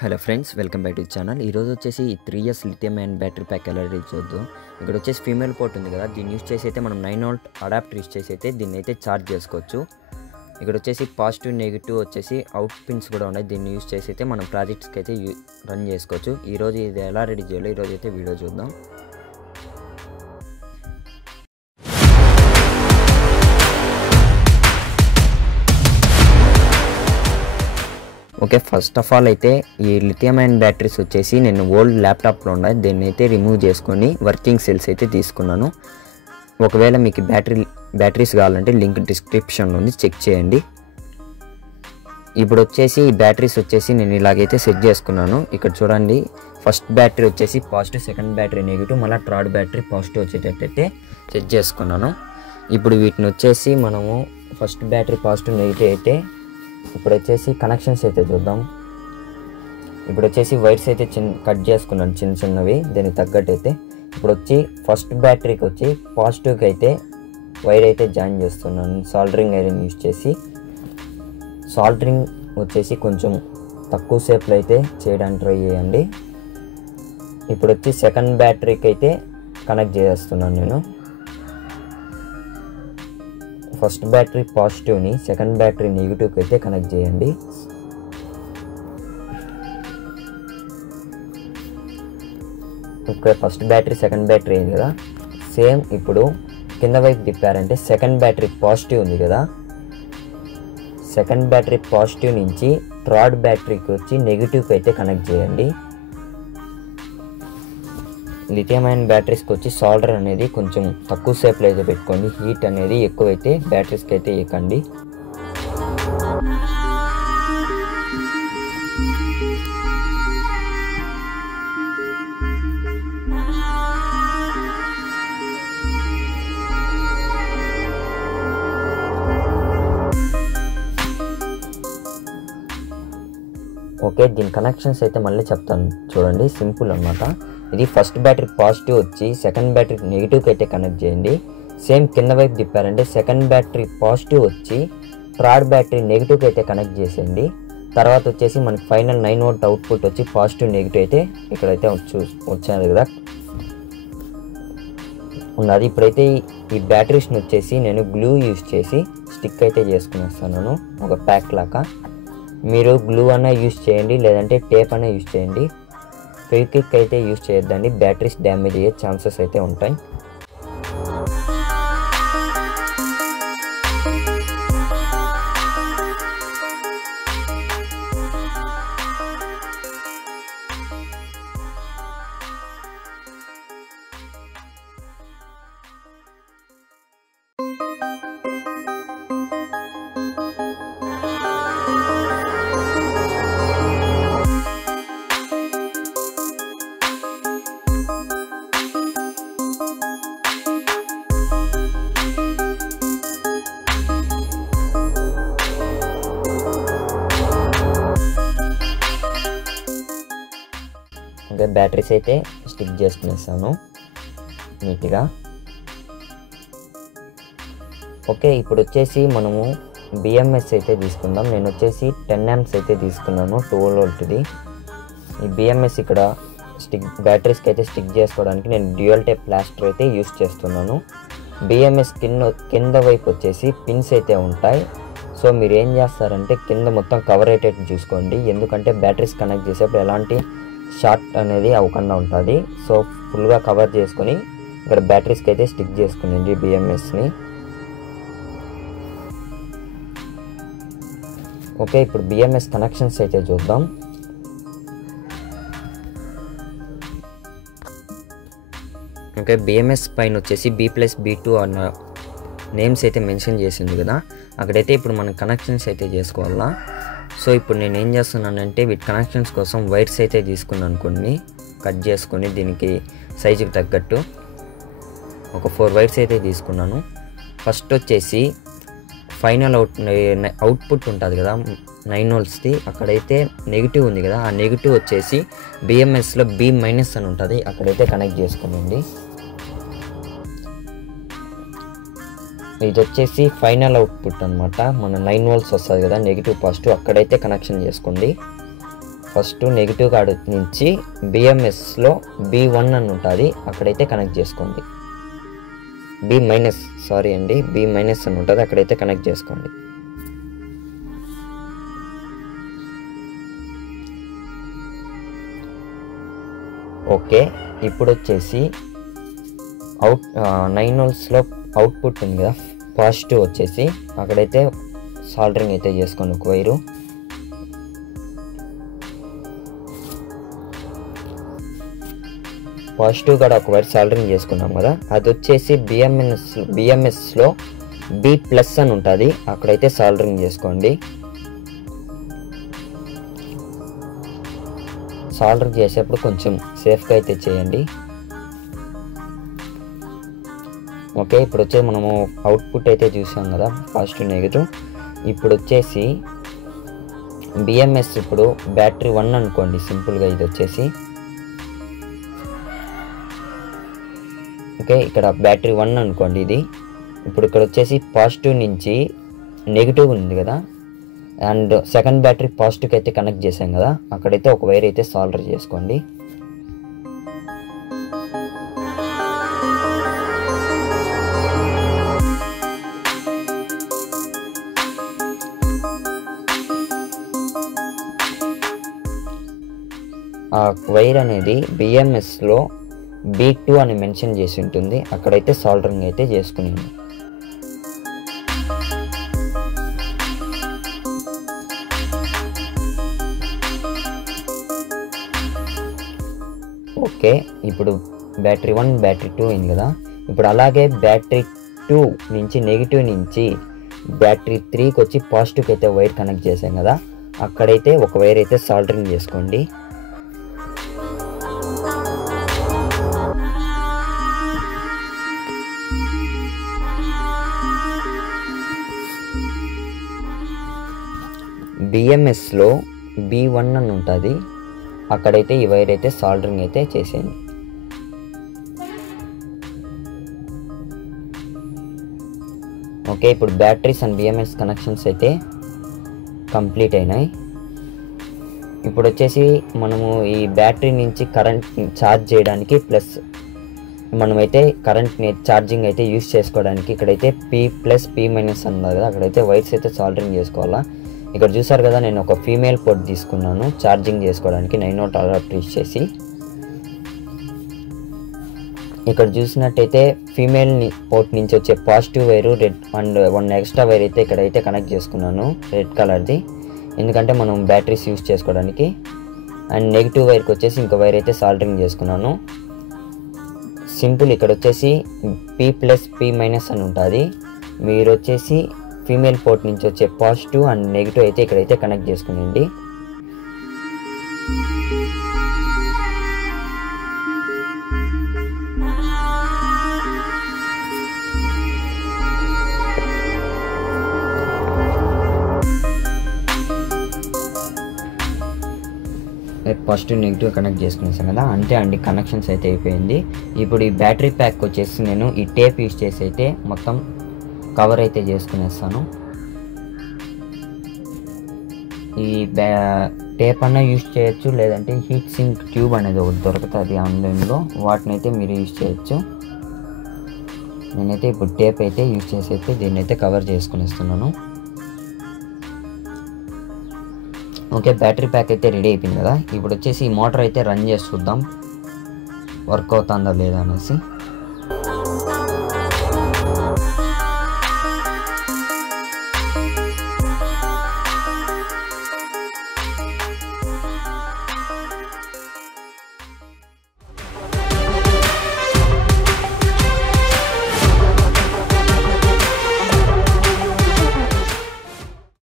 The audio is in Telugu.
Hello friends, welcome back to channel. ఈరోజు వచ్చేసి 3 years లిథియం అయన్ బ్యాటరీ ప్యాక్ ఎలా రెడీ చూద్దాం. ఇక్కడ వచ్చేసి ఫీమేల్ పోర్ట్ ఉంది కదా, దీన్ని యూస్ చేసి అయితే మనం 9V అడాప్టర్ యూస్ చేసి అయితే దీన్ని అయితే ఛార్జ్ చేసుకోవచ్చు. ఇక్కడ వచ్చేసి పాజిటివ్ నెగిటివ్ వచ్చేసి అవుట్ పిన్స్ కూడా ఉన్నాయి, దీన్ని యూస్ చేసి అయితే మనం ప్రాజెక్ట్స్కి అయితే రన్ చేసుకోవచ్చు. ఈరోజు ఇది ఎలా రెడీ చేయాలో ఈరోజు అయితే వీడియో చూద్దాం. ఓకే, ఫస్ట్ ఆఫ్ ఆల్ అయితే ఈ లిథియం అయన్ బ్యాటరీస్ వచ్చేసి నేను ఓల్డ్ ల్యాప్టాప్లో ఉన్నాయి, దీన్ని అయితే రిమూవ్ చేసుకొని వర్కింగ్ సెల్స్ అయితే తీసుకున్నాను. ఒకవేళ మీకు బ్యాటరీస్ కావాలంటే లింక్ డిస్క్రిప్షన్లో ఉంది, చెక్ చేయండి. ఇప్పుడు వచ్చేసి ఈ బ్యాటరీస్ వచ్చేసి నేను ఇలాగైతే సెట్ చేసుకున్నాను. ఇక్కడ చూడండి, ఫస్ట్ బ్యాటరీ వచ్చేసి పాజిటివ్, సెకండ్ బ్యాటరీ నెగిటివ్, మళ్ళీ థర్డ్ బ్యాటరీ పాజిటివ్ వచ్చేటట్టయితే సెట్ చేసుకున్నాను. ఇప్పుడు వీటిని వచ్చేసి మనము ఫస్ట్ బ్యాటరీ పాజిటివ్ నెగిటివ్ అయితే ఇప్పుడు వచ్చేసి కనెక్షన్స్ అయితే చూద్దాం. ఇప్పుడు వచ్చేసి వైర్స్ అయితే కట్ చేసుకున్నాను చిన్నవి, దీనికి తగ్గట్టు అయితే. ఇప్పుడు వచ్చి ఫస్ట్ బ్యాటరీకి వచ్చి పాజిటివ్కి అయితే వైర్ అయితే జాయిన్ చేస్తున్నాను సాల్డరింగ్ ఐరన్ యూజ్ చేసి. సాల్డరింగ్ వచ్చేసి కొంచెం తక్కువ సేపులో అయితే చేయడానికి ట్రై చేయండి. ఇప్పుడు వచ్చి సెకండ్ బ్యాటరీకి అయితే కనెక్ట్ చేస్తున్నాను నేను. ఫస్ట్ బ్యాటరీ పాజిటివ్ని సెకండ్ బ్యాటరీ నెగిటివ్కి అయితే కనెక్ట్ చేయండి. Okay, first battery second battery అయింది కదా, సేమ్ ఇప్పుడు కింద వైపు తిప్పారంటే సెకండ్ బ్యాటరీ పాజిటివ్ ఉంది కదా, సెకండ్ బ్యాటరీ పాజిటివ్ నుంచి థర్డ్ బ్యాటరీకి వచ్చి నెగిటివ్కి అయితే కనెక్ట్ చేయండి. లిథియం అయన్ బ్యాటరీస్కి వచ్చి సాల్డర్ అనేది కొంచెం తక్కువ సేపులో అయితే పెట్టుకోండి, హీట్ అనేది ఎక్కువైతే బ్యాటరీస్కి అయితే ఇవ్వకండి. ఓకే, దీని కనెక్షన్స్ అయితే మళ్ళీ చెప్తాను చూడండి, సింపుల్ అన్నమాట. ఇది ఫస్ట్ బ్యాటరీ పాజిటివ్ వచ్చి సెకండ్ బ్యాటరీ నెగిటివ్కి అయితే కనెక్ట్ చేయండి. సేమ్ కింద వైపు తిప్పారంటే సెకండ్ బ్యాటరీ పాజిటివ్ వచ్చి థర్డ్ బ్యాటరీ నెగిటివ్కి అయితే కనెక్ట్ చేసేయండి. తర్వాత వచ్చేసి మనకి ఫైనల్ 9V అవుట్పుట్ వచ్చి పాజిటివ్ నెగిటివ్ అయితే ఇక్కడైతే వచ్చారు కదా ఉన్నది. ఇప్పుడైతే ఈ బ్యాటరీస్ని వచ్చేసి నేను గ్లూ యూజ్ చేసి స్టిక్ అయితే చేసుకునేస్తాను ఒక ప్యాక్ లాగా. మీరు గ్లూ అన్నా యూజ్ చేయండి, లేదంటే టేప్ అన్నా యూజ్ చేయండి. ఫెవిక్విక్ అయితే యూజ్ చేయొద్దండి, బ్యాటరీస్ డ్యామేజ్ అయ్యే ఛాన్సెస్ అయితే ఉంటాయి. ఇంకా బ్యాటరీస్ అయితే స్టిక్ చేసుకునేస్తాను నీట్గా. ఓకే, ఇప్పుడు వచ్చేసి మనము బిఎంఎస్ అయితే తీసుకుందాం. నేను వచ్చేసి 10 amps అయితే తీసుకున్నాను 12V. ఈ బిఎంఎస్ ఇక్కడ బ్యాటరీస్కి అయితే స్టిక్ చేసుకోవడానికి నేను డ్యూయల్ టైప్ ప్లాస్టర్ అయితే యూస్ చేస్తున్నాను. బిఎంఎస్ కింద వైపు వచ్చేసి పిన్స్ అయితే ఉంటాయి. సో మీరు ఏం చేస్తారంటే కింద మొత్తం కవర్ అయ్యేటట్టు చూసుకోండి, ఎందుకంటే బ్యాటరీస్ కనెక్ట్ చేసేప్పుడు ఎలాంటి షార్ట్ అనేది అవ్వకుండా ఉంటుంది. సో ఫుల్గా కవర్ చేసుకొని ఇక్కడ బ్యాటరీస్కి అయితే స్టిక్ చేసుకునండి బిఎంఎస్ని. ఓకే, ఇప్పుడు బిఎంఎస్ కనెక్షన్స్ అయితే చూద్దాం. ఓకే, బిఎంఎస్ పైన వచ్చేసి B+B2 అన్న నేమ్స్ అయితే మెన్షన్ చేసింది కదా, అక్కడైతే ఇప్పుడు మనం కనెక్షన్స్ అయితే చేసుకోవాలా. సో ఇప్పుడు నేను ఏం చేస్తున్నానంటే వీటి కనెక్షన్స్ కోసం వైర్స్ అయితే తీసుకున్నాను, కొన్ని కట్ చేసుకొని దీనికి సైజుకి తగ్గట్టు ఒక 4 వైర్స్ అయితే తీసుకున్నాను. ఫస్ట్ వచ్చేసి ఫైనల్ అవుట్పుట్ ఉంటుంది కదా 9Vది, అక్కడైతే నెగిటివ్ ఉంది కదా, ఆ నెగిటివ్ వచ్చేసి బిఎంఎస్లో B- అని ఉంటుంది, అక్కడైతే కనెక్ట్ చేసుకోండి. ఇది వచ్చేసి ఫైనల్ అవుట్పుట్ అనమాట, మన 9 volts వస్తుంది కదా నెగిటివ్ పాజిటివ్, అక్కడైతే కనెక్షన్ చేసుకోండి. ఫస్ట్ నెగిటివ్ కాడ నుంచి బిఎంఎస్లో B1 అని ఉంటుంది, అక్కడైతే కనెక్ట్ చేసుకోండి. B- అని ఉంటుంది, అక్కడైతే కనెక్ట్ చేసుకోండి. ఓకే, ఇప్పుడు వచ్చేసి 9 voltsలో అవుట్పుట్ ఉంది కదా, పాజిటివ్ వచ్చేసి అక్కడైతే సాల్డరింగ్ అయితే చేసుకోండి. ఒక వైరు పాజిటివ్ కూడా ఒక వైర్ సాల్డరింగ్ చేసుకున్నాం కదా, అది వచ్చేసి బిఎంఎస్లో B+ అని ఉంటుంది, అక్కడైతే సాల్డరింగ్ చేసుకోండి. సాల్డర్ చేసేప్పుడు కొంచెం సేఫ్గా అయితే చేయండి. ఓకే, ఇప్పుడు వచ్చేసి మనము అవుట్పుట్ అయితే చూసాం కదా, పాజిటివ్ నెగిటివ్. ఇప్పుడు వచ్చేసి బిఎంఎస్ ఇప్పుడు బ్యాటరీ 1 అనుకోండి సింపుల్గా, ఇది వచ్చేసి ఓకే, ఇక్కడ బ్యాటరీ 1 అనుకోండి ఇది. ఇప్పుడు ఇక్కడ వచ్చేసి పాజిటివ్ నుంచి నెగిటివ్ ఉంది కదా, అండ్ సెకండ్ బ్యాటరీ పాజిటివ్కి అయితే కనెక్ట్ చేసాం కదా, అక్కడైతే ఒక వైర్ అయితే సాల్డర్ చేసుకోండి. ఆ వైర్ అనేది బిఎంఎస్లో B2 అని మెన్షన్ చేసి ఉంటుంది, అక్కడైతే సాల్డరింగ్ అయితే చేసుకున్నాను. ఓకే, ఇప్పుడు బ్యాటరీ 1 బ్యాటరీ 2 అయింది కదా. ఇప్పుడు అలాగే బ్యాటరీ 2 నుంచి నెగిటివ్ నుంచి బ్యాటరీ 3కి వచ్చి పాజిటివ్కి అయితే వైర్ కనెక్ట్ చేసాం కదా, అక్కడైతే ఒక వైర్ అయితే సాల్డరింగ్ చేసుకోండి. బిఎంఎస్లో B1 అని ఉంటుంది, అక్కడైతే ఈ వైర్ అయితే సాల్డరింగ్ అయితే చేసేయండి. ఓకే, ఇప్పుడు బ్యాటరీస్ అండ్ బిఎంఎస్ కనెక్షన్స్ అయితే కంప్లీట్ అయినాయి. ఇప్పుడు వచ్చేసి మనము ఈ బ్యాటరీ నుంచి కరెంట్ ఛార్జ్ చేయడానికి ప్లస్ మనమైతే కరెంట్ని ఛార్జింగ్ అయితే యూస్ చేసుకోవడానికి ఇక్కడైతే P+ P- అన్నారు కదా, అక్కడైతే వైర్స్ అయితే సాల్డరింగ్ చేసుకోవాలా. ఇక్కడ చూసారు కదా, నేను ఒక ఫీమేల్ పోర్ట్ తీసుకున్నాను ఛార్జింగ్ చేసుకోవడానికి 9 volt అడాప్టర్ యూస్ చేసి. ఇక్కడ చూసినట్టయితే ఫీమేల్ పోర్ట్ నుంచి వచ్చే positive wire red and 1 extra wire అయితే ఇక్కడైతే కనెక్ట్ చేసుకున్నాను రెడ్ కలర్ది, ఎందుకంటే మనం బ్యాటరీస్ యూస్ చేసుకోవడానికి. అండ్ నెగిటివ్ వైర్కి వచ్చేసి ఇంకో వైర్ అయితే సాల్డరింగ్ చేసుకున్నాను. సింపుల్, ఇక్కడ వచ్చేసి P+ P- అని ఉంటుంది. మీరు వచ్చేసి ఫీమేల్ పోర్ట్ నుంచి వచ్చే పాజిటివ్ అండ్ నెగిటివ్ అయితే ఇక్కడైతే కనెక్ట్ చేసుకునండి. పాజిటివ్ నెగిటివ్ కనెక్ట్ చేసుకునేసాం కదా, అంతే అండి, కనెక్షన్స్ అయితే అయిపోయింది. ఇప్పుడు ఈ బ్యాటరీ ప్యాక్ వచ్చేసి నేను ఈ టేప్ యూస్ చేసి అయితే మొత్తం కవర్ అయితే చేసుకునేస్తాను. ఈ టేప్ అన్న యూస్ చేయొచ్చు, లేదంటే హీట్ సింక్ ట్యూబ్ అనేది ఒకటి దొరుకుతుంది ఆన్లైన్లో, వాటిని అయితే మీరు యూస్ చేయొచ్చు. నేనైతే ఇప్పుడు టేప్ అయితే యూస్ చేసి అయితే దీన్ని అయితే కవర్ చేసుకునేస్తున్నాను. ఓకే, బ్యాటరీ ప్యాక్ అయితే రెడీ అయిపోయింది కదా. ఇప్పుడు వచ్చేసి ఈ మోటార్ అయితే రన్ చేసి చూద్దాం వర్క్ అవుతుందా లేదా అనేసి.